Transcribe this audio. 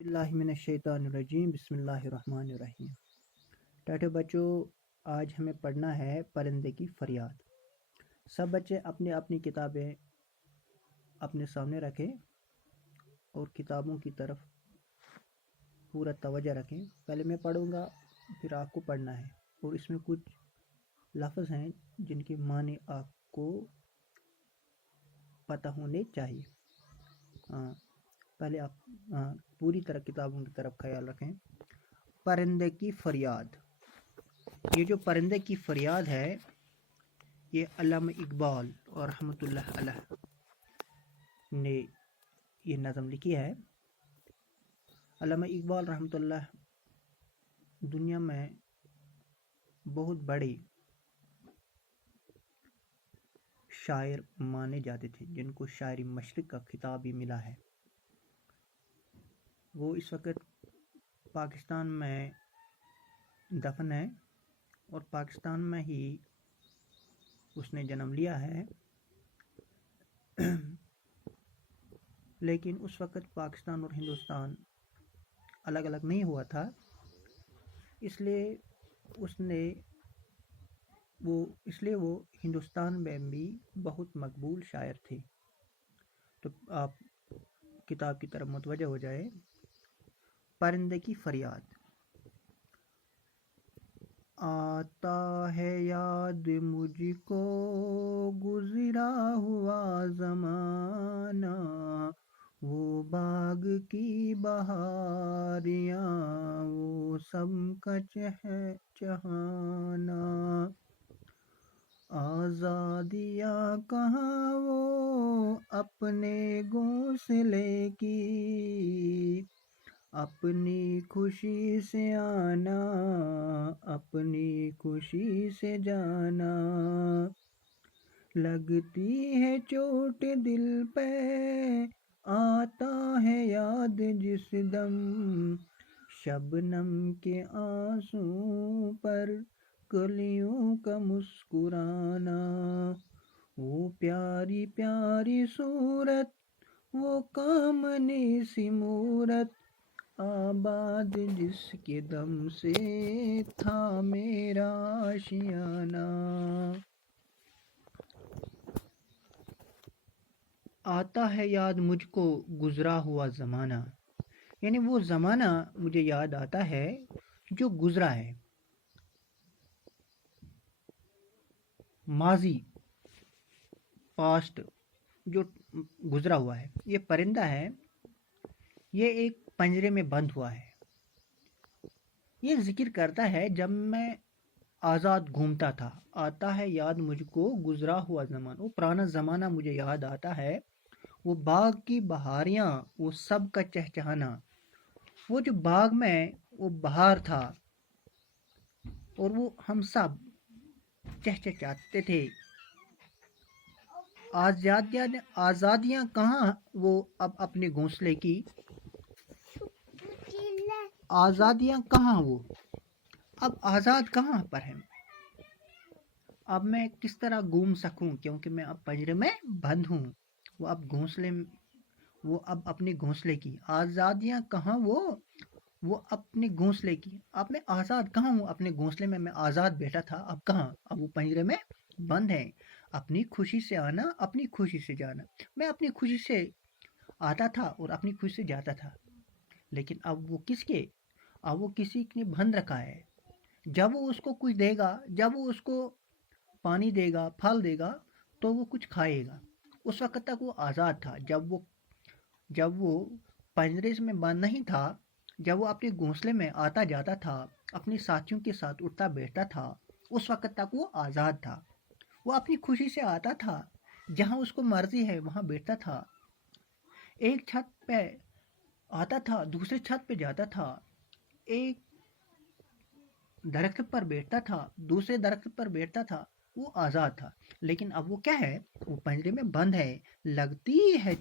बिस्मिल्लाहिर्रहमानिर्रहीम बिस्मिल्लाहिर्रहमानिर्रहीम। टाटे बच्चों, आज हमें पढ़ना है परिंदे की फरियाद। सब बच्चे अपनी अपनी किताबें अपने सामने रखें और किताबों की तरफ पूरा तवज्जो रखें। पहले मैं पढ़ूंगा, फिर आपको पढ़ना है, और इसमें कुछ लफ्ज़ हैं जिनके माने आपको पता होने चाहिए। पहले आप पूरी तरह किताबों की तरफ ख्याल रखें। परिंदे की फरियाद। ये जो परिंदे की फरियाद है, ये अल्लामा इकबाल और रहमतुल्लाह अलैह ने ये नज़म लिखी है। अल्लामा इकबाल रहमतुल्लाह दुनिया में बहुत बड़े शायर माने जाते थे, जिनको शायरी मशरिक़ का खिताब भी मिला है। वो इस वक्त पाकिस्तान में दफन है और पाकिस्तान में ही उसने जन्म लिया है। लेकिन उस वक्त पाकिस्तान और हिंदुस्तान अलग अलग नहीं हुआ था, इसलिए वो हिंदुस्तान में भी बहुत मकबूल शायर थे। तो आप किताब की तरफ मुतवज्जह हो जाए। परिंदे की फरियाद। आता है याद मुझको गुज़रा हुआ ज़माना, वो बाग की बहारियाँ, वो सब का चहचहाना। आज़ादियाँ कहाँ वो अपने घोंसले की, अपनी खुशी से आना, अपनी खुशी से जाना। लगती है चोट दिल पे, आता है याद जिस दम, शबनम के आंसू पर कलियों का मुस्कुराना। वो प्यारी प्यारी सूरत, वो कामनी सी मूरत, आबाद जिसके दम से था मेरा आशियाना। आता है याद मुझको गुजरा हुआ ज़माना, यानी वो ज़माना मुझे याद आता है जो गुजरा है। माजी, पास्ट, जो गुजरा हुआ है। ये परिंदा है, ये एक पंजरे में बंद हुआ है। ये जिक्र करता है जब मैं आज़ाद घूमता था। आता है याद मुझको गुजरा हुआ ज़माना, वो पुराना ज़माना मुझे याद आता है। वो बाग की बहारियाँ, वो सब का चहचहाना। वो जो बाग में वो बहार था और वो हम सब चहचहाते थे। आज़ादियाँ कहाँ वो अब अपने घोंसले की, आज़ादियाँ कहाँ वो अब आज़ाद कहाँ पर है। अब मैं किस तरह घूम सकूं, क्योंकि मैं अब पंजरे में बंद हूँ। वो अब अपने घोंसले की आज़ादियाँ कहाँ वो अपने घोंसले की। अब मैं आज़ाद कहाँ हूँ, अपने घोंसले में मैं आज़ाद बैठा था, अब कहाँ, अब वो पंजरे में बंद है। अपनी खुशी से आना, अपनी खुशी से जाना। मैं अपनी खुशी से आता था और अपनी खुशी से जाता था, लेकिन अब वो किसी ने बंद रखा है। जब वो उसको कुछ देगा, जब वो उसको पानी देगा, फल देगा, तो वो कुछ खाएगा। उस वक्त तक वो आज़ाद था। जब वो पंजरे में बंद नहीं था, जब वो अपने घोंसले में आता जाता था, अपने साथियों के साथ उठता बैठता था, उस वक्त तक वो आज़ाद था। वो अपनी खुशी से आता था, जहाँ उसको मर्जी है वहाँ बैठता था। एक छत पे आता था, दूसरे छत पे जाता था, एक दरख्त पर बैठता था, दूसरे दरख्त पर बैठता था। वो आज़ाद था। लेकिन अब वो क्या है, वो पंजरे में बंद है। लगती है